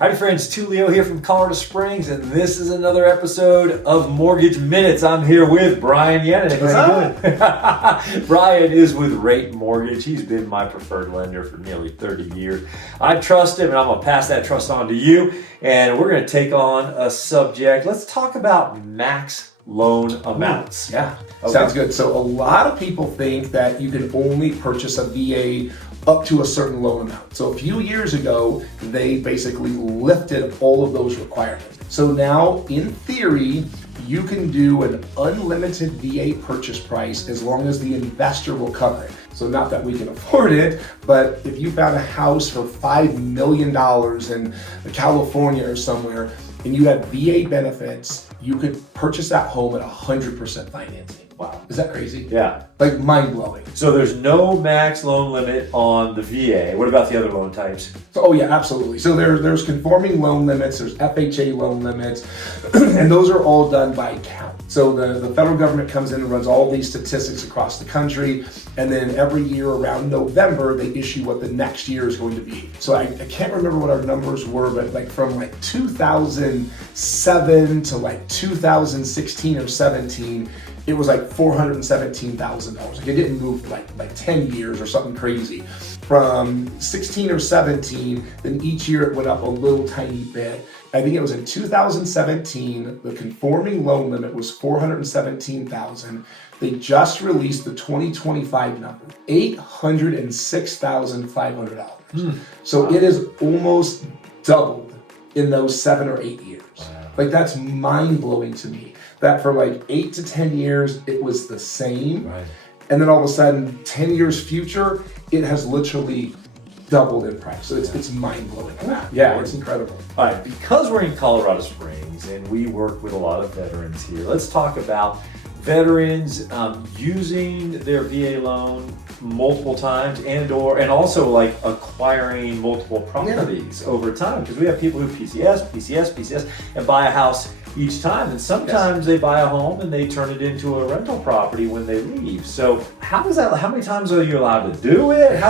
Howdy friends, Tulio here from Colorado Springs, and this is another episode of Mortgage Minutes. I'm here with Brian Yenny. How you doing? Brian is with Rate Mortgage. He's been my preferred lender for nearly 30 years. I trust him, and I'm gonna pass that trust on to you. And we're gonna take on a subject. Let's talk about max loan amounts. Yeah, okay. Sounds good. So a lot of people think that you can only purchase a VA up to a certain loan amount. So a few years ago, they basically lifted all of those requirements. So now, in theory, you can do an unlimited VA purchase price as long as the investor will cover it. So not that we can afford it, but if you found a house for $5 million in California or somewhere, and you had VA benefits, you could purchase that home at 100% financing. Wow, is that crazy? Yeah. Like mind-blowing. So there's no max loan limit on the VA. What about the other loan types? So, oh yeah, absolutely. So there's conforming loan limits, there's FHA loan limits, and those are all done by count. So the federal government comes in and runs all these statistics across the country, and then every year around November, they issue what the next year is going to be. So I can't remember what our numbers were, but like from like 2007 to like 2016 or 17, it was like $417,000. Like it didn't move like 10 years or something crazy. From 16 or 17, then each year it went up a little tiny bit. I think it was in 2017, the conforming loan limit was $417,000. They just released the 2025 number, $806,500. So it is almost doubled in those 7 or 8 years. Wow. Like that's mind-blowing to me. That for like 8 to 10 years, it was the same. Right. And then all of a sudden, 10 years future, it has literally doubled in price. So it's mind-blowing. Yeah, it's incredible. All right, because we're in Colorado Springs and we work with a lot of veterans here, let's talk about veterans using their VA loan multiple times and also like acquiring multiple properties over time, because we have people who PCS and buy a house each time, and sometimes they buy a home and they turn it into a rental property when they leave. So how many times are you allowed to do it?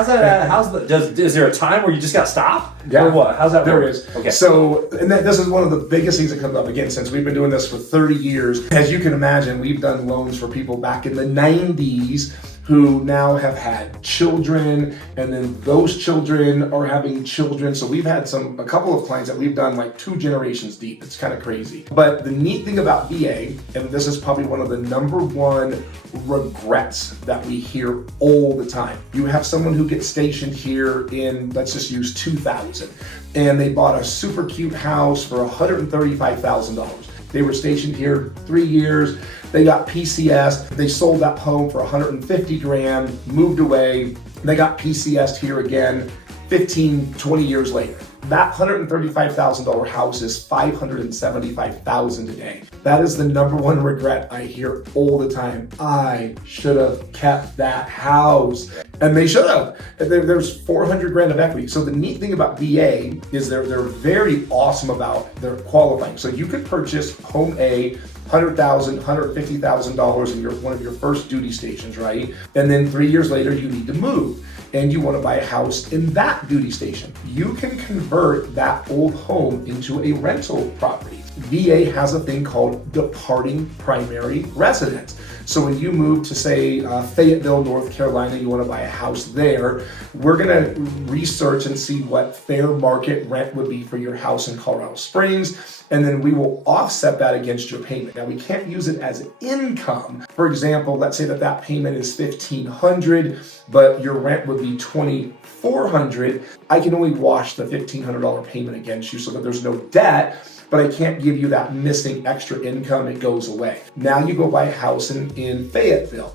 Is there a time where you just got to stop? Yeah. Or what? How's that work? There is. Okay. So, and this is one of the biggest things that comes up again, since we've been doing this for 30 years. As you can imagine, we've done loans for people back in the 90s who now have had children, and then those children are having children. So we've had a couple of clients that we've done like 2 generations deep. It's kind of crazy. But the neat thing about VA, and this is probably one of the #1 regrets that we hear all the time. You have someone who gets stationed here in, let's just use 2000, and they bought a super cute house for $135,000. They were stationed here 3 years. They got PCS. They sold that home for $150,000, moved away. They got PCS here again 15, 20 years later. That $135,000 house is $575,000 today. That is the #1 regret I hear all the time. I should have kept that house. And they should have. There's $400,000 of equity. So the neat thing about VA is they're very awesome about their qualifying. So you could purchase home A, $100,000, $150,000 in one of your first duty stations, right? And then 3 years later, you need to move and you want to buy a house in that duty station. You can convert that old home into a rental property. VA has a thing called departing primary residence. So when you move to, say, Fayetteville, North Carolina, you want to buy a house there, we're going to research and see what fair market rent would be for your house in Colorado Springs, and then we will offset that against your payment. Now, we can't use it as income. For example, let's say that payment is $1,500, but your rent would be $2,400. I can only wash the $1,500 payment against you so that there's no debt, but I can't give you that missing extra income. It goes away. Now you go buy a house in Fayetteville.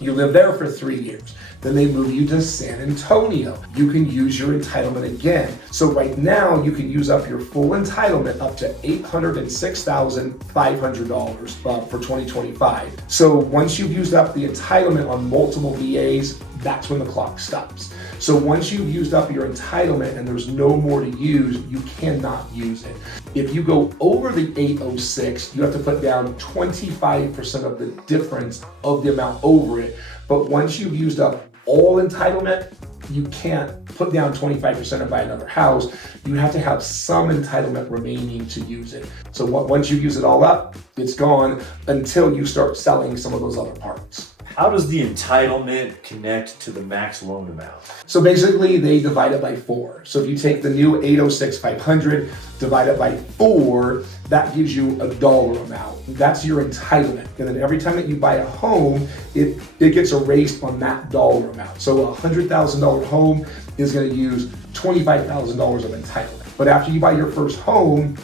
You live there for 3 years. Then they move you to San Antonio. You can use your entitlement again. So right now you can use up your full entitlement up to $806,500 for 2025. So once you've used up the entitlement on multiple VAs, that's when the clock stops. So once you've used up your entitlement and there's no more to use, you cannot use it. If you go over the 806, you have to put down 25% of the difference of the amount over it. But once you've used up all entitlement, you can't put down 25% and buy another house. You have to have some entitlement remaining to use it. So once you use it all up, it's gone until you start selling some of those other parts. How does the entitlement connect to the max loan amount? So basically they divide it by 4. So if you take the new 806,500, divide it by 4, that gives you a dollar amount. That's your entitlement. And then every time that you buy a home, it gets erased on that dollar amount. So a $100,000 home is going to use $25,000 of entitlement. But after you buy your first home,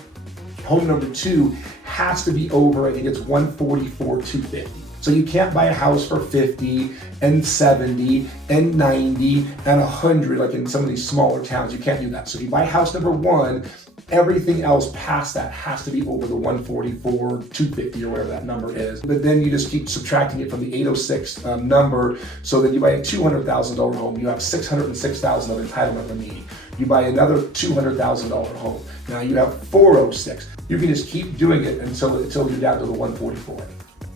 home number 2 has to be over, I think it's 144,250. So you can't buy a house for 50 and 70 and 90 and 100 like in some of these smaller towns. You can't do that. So if you buy house number 1, everything else past that has to be over the 144,250 or whatever that number is. But then you just keep subtracting it from the 806 number. So then you buy a $200,000 home, you have $606,000 of entitlement remaining. You buy another $200,000 home. Now you have 406. You can just keep doing it until you're down to the 144.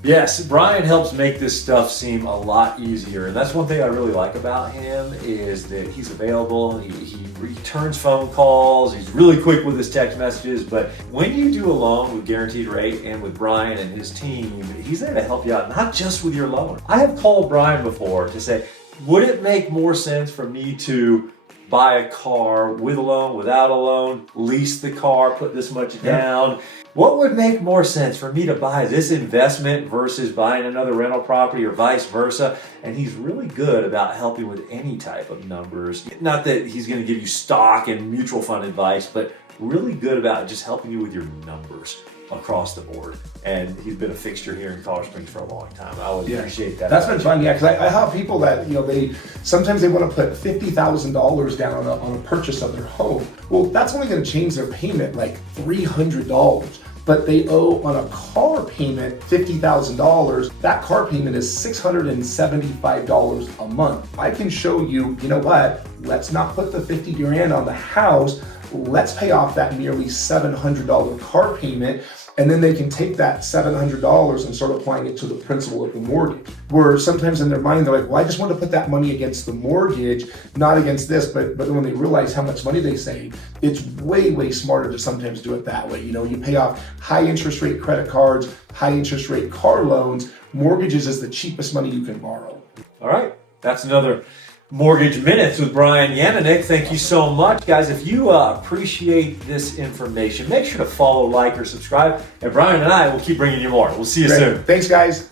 Yes, Brian helps make this stuff seem a lot easier. And that's one thing I really like about him is that he's available, he returns phone calls, he's really quick with his text messages. But when you do a loan with Guaranteed Rate and with Brian and his team, he's there to help you out, not just with your loan. I have called Brian before to say, would it make more sense for me to buy a car with a loan, without a loan, lease the car, put this much down? What would make more sense for me to buy this investment versus buying another rental property or vice versa? And he's really good about helping with any type of numbers. Not that he's going to give you stock and mutual fund advice, but really good about just helping you with your numbers across the board. And he's been a fixture here in Colorado Springs for a long time. I would appreciate that. That's been fun, yeah, because I have people that, sometimes they want to put $50,000 down on a purchase of their home. Well, that's only going to change their payment like $300. But they owe on a car payment $50,000. That car payment is $675 a month. I can show you, you know what, let's not put the 50 grand on the house. Let's pay off that nearly $700 car payment. And then they can take that $700 and start applying it to the principal of the mortgage. Where sometimes in their mind, they're like, well, I just want to put that money against the mortgage, not against this. But when they realize how much money they save, it's way, way smarter to sometimes do it that way. You pay off high interest rate credit cards, high interest rate car loans. Mortgages is the cheapest money you can borrow. All right, that's another Mortgage Minutes with Brian Yenny. Thank you so much. Guys, if you appreciate this information, make sure to follow, like, or subscribe. And Brian and I will keep bringing you more. We'll see you soon. Thanks, guys.